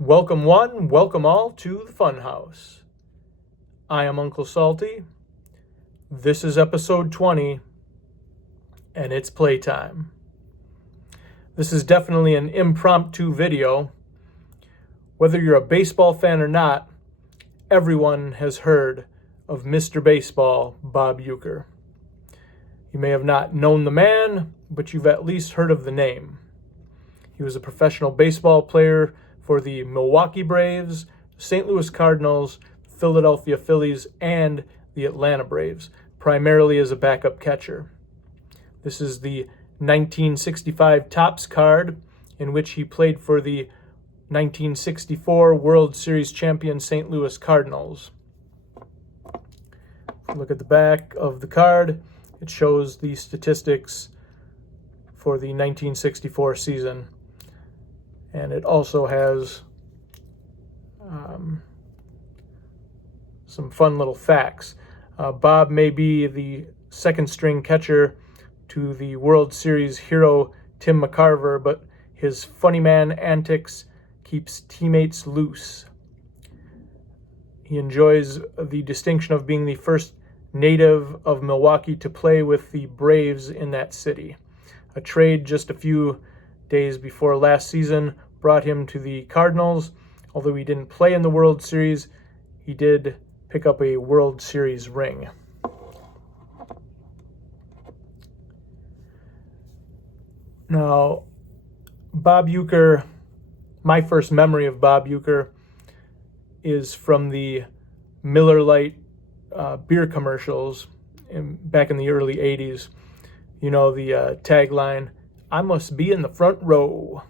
Welcome one, welcome all to the Funhouse. I am Uncle Salty. This is episode 20, and it's playtime. This is definitely an impromptu video. Whether you're a baseball fan or not, everyone has heard of Mr. Baseball, Bob Uecker. You may have not known the man, but you've at least heard of the name. He was a professional baseball player for the Milwaukee Braves, St. Louis Cardinals, Philadelphia Phillies, and the Atlanta Braves, primarily as a backup catcher. This is the 1965 Topps card, in which he played for the 1964 World Series champion St. Louis Cardinals. Look at the back of the card. It shows the statistics for the 1964 season. And it also has some fun little facts. Bob may be the second string catcher to the World Series hero Tim McCarver, but his funny man antics keeps teammates loose. He enjoys the distinction of being the first native of Milwaukee to play with the Braves in that city. A trade just a few days before last season brought him to the Cardinals. Although he didn't play in the World Series, he did pick up a World Series ring. Now, Bob Uecker, my first memory of Bob Uecker is from the Miller Lite beer commercials back in the early 80s. You know, the tagline, "I must be in the front row."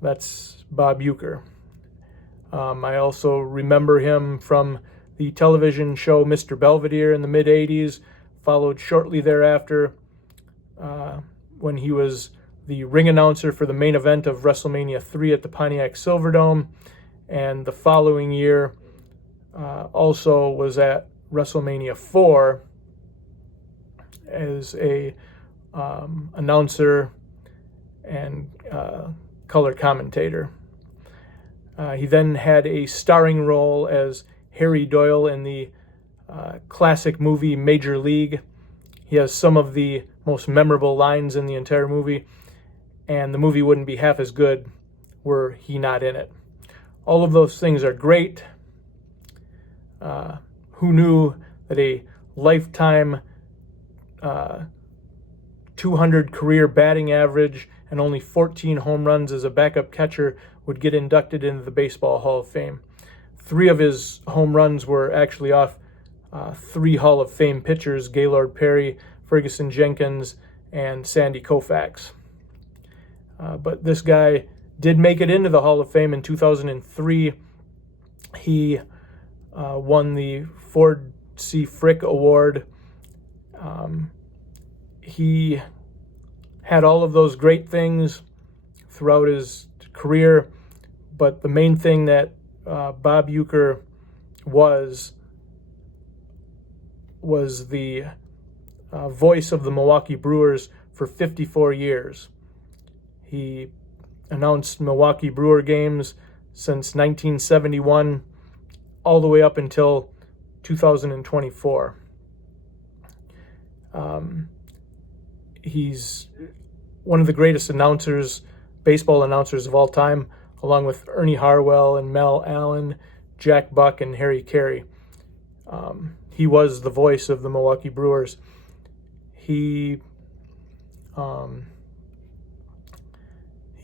That's Bob Uecker. I also remember him from the television show Mr. Belvedere in the mid-'80s, followed shortly thereafter when he was the ring announcer for the main event of WrestleMania 3 at the Pontiac Silverdome, and the following year also was at WrestleMania 4 as a announcer and color commentator. He then had a starring role as Harry Doyle in the classic movie Major League. He has some of the most memorable lines in the entire movie, and the movie wouldn't be half as good were he not in it. All of those things are great. Who knew that a lifetime 200 career batting average and only 14 home runs as a backup catcher would get inducted into the Baseball Hall of Fame. 3 of his home runs were actually off 3 Hall of Fame pitchers, Gaylord Perry, Ferguson Jenkins, and Sandy Koufax. But this guy did make it into the Hall of Fame in 2003. He won the Ford C. Frick Award. He had all of those great things throughout his career, but the main thing that Bob Uecker was the voice of the Milwaukee Brewers for 54 years. He announced Milwaukee Brewer games since 1971 all the way up until 2024. He's one of the greatest announcers, baseball announcers of all time, along with Ernie Harwell and Mel Allen, Jack Buck, and Harry Carey. He was the voice of the Milwaukee Brewers. He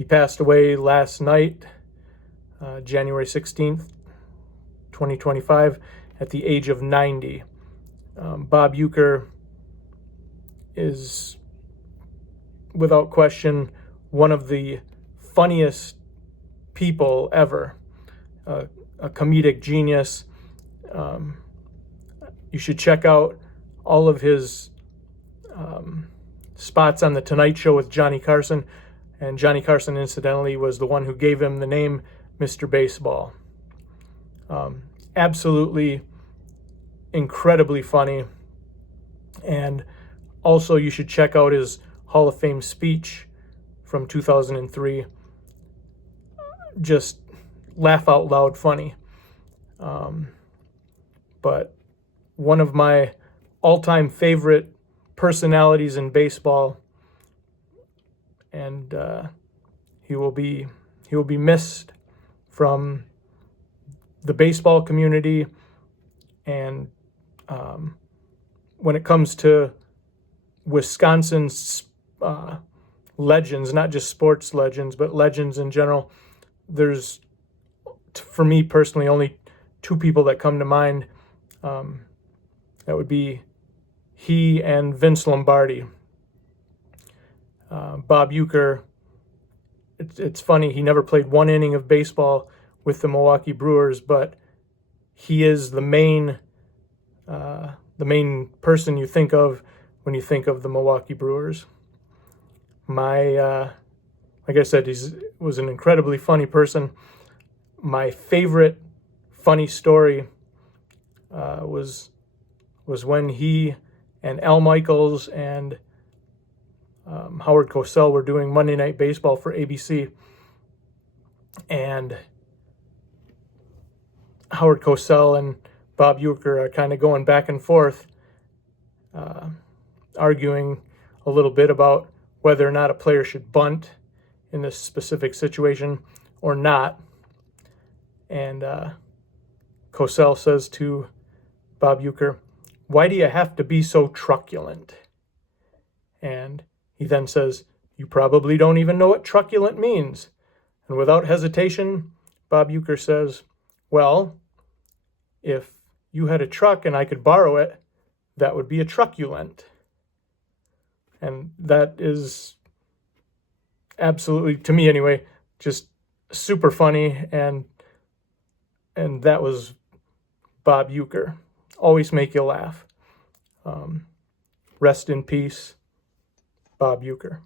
passed away last night, January 16th, 2025, at the age of 90. Bob Uecker is, without question, one of the funniest people ever. A comedic genius. You should check out all of his spots on The Tonight Show with Johnny Carson. And Johnny Carson, incidentally, was the one who gave him the name Mr. Baseball. Absolutely incredibly funny. And also, you should check out his Hall of Fame speech from 2003. Just laugh out loud funny. But one of my all-time favorite personalities in baseball, and he will be missed from the baseball community, and when it comes to Wisconsin's legends, not just sports legends, but legends in general, there's, for me personally, only two people that come to mind. That would be he and Vince Lombardi. Bob Uecker, it's funny, he never played one inning of baseball with the Milwaukee Brewers, but he is the main person you think of when you think of the Milwaukee Brewers. Like I said, he was an incredibly funny person. My favorite funny story was when he and Al Michaels and Howard Cosell were doing Monday Night Baseball for ABC, and Howard Cosell and Bob Uecker are kind of going back and forth, arguing a little bit about whether or not a player should bunt in this specific situation or not. And Cosell says to Bob Uecker, "Why do you have to be so truculent?" And he then says, "You probably don't even know what truculent means." And without hesitation, Bob Uecker says, "Well, if you had a truck and I could borrow it, that would be a truculent." And that is absolutely, to me anyway, just super funny. And that was Bob Uecker. Always make you laugh. Rest in peace, Bob Uecker.